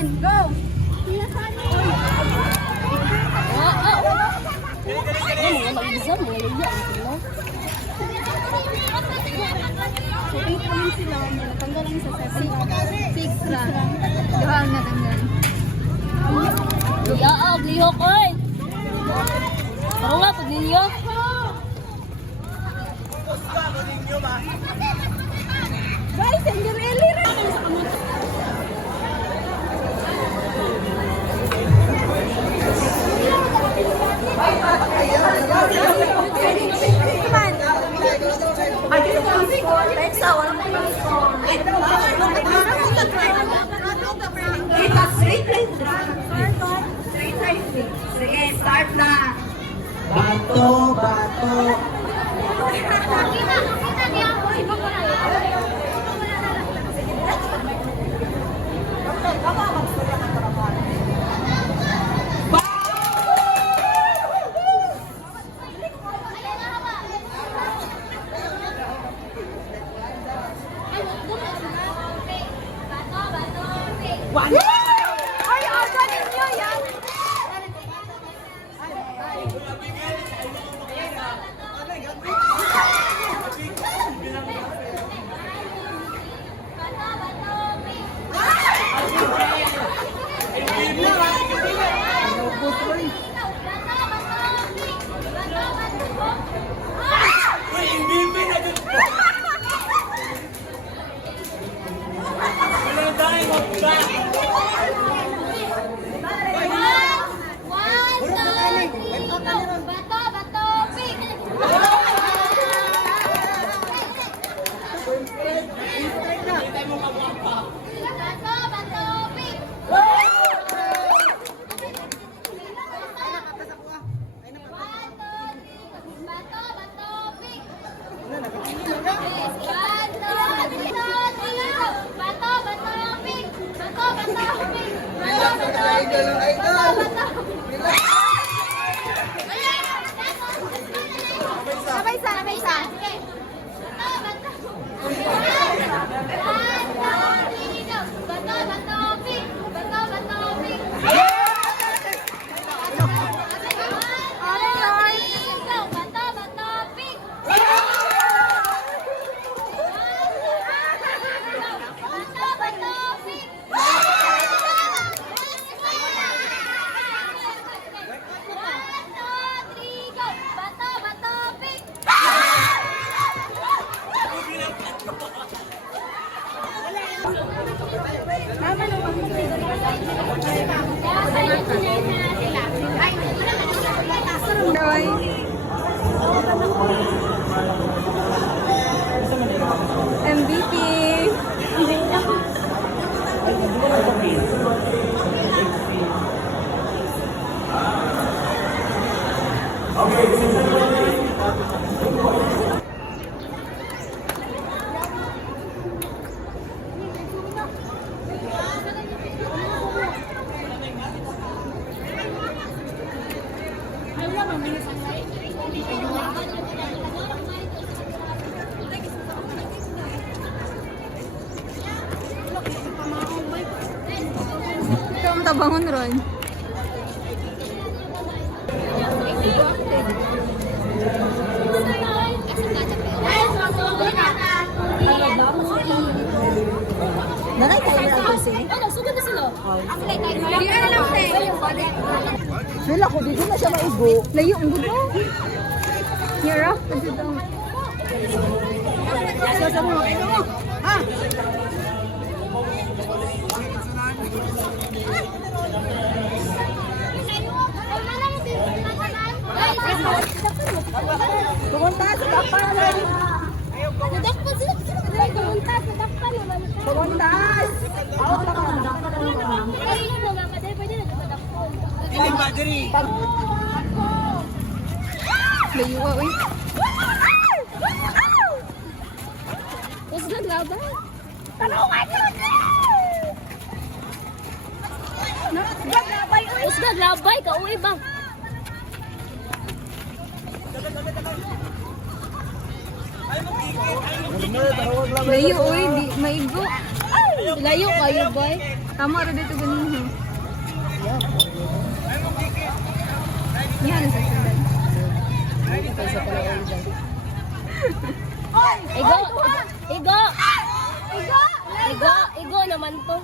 One, go! Mga mag-exam, mga laya. So, 8 points sila. Natanggal lang sa 7. 6 lang. Diyan natanggal. Kuya, lihok, oy! Parang nga, pag ninyo. Guys, hindi really rin. Sige, start na. Bato, bato. Ay, order ninyo yan. Sabay sa, sabay sa. MVP. Ikaw ang tabangon ron. Nanay tayo na kasi. Sugod na sila. Feel ako, dito na siya maigo. Layo ang gudo. Hira, pwede daw. Sasa mo, kayo mo. Ha? Pumunta sa dapan. Nadakpan sila. Pumunta sa dapan naman. Pumuntas! Out na ka. Ay, yun na nga. Kadali pwede na nadakpan. Hindi ba, diri? Layo ka, uy. Tapos naglaban. Talungan ko! Naglabay, uy. Tapos naglabay ka, uy ba? Layo, uy. Di, maigo. Layo kayo, boy. Tama rin dito ganun. Yan, sa sundan. Igo! Igo! Igo! Igo! Igo naman to.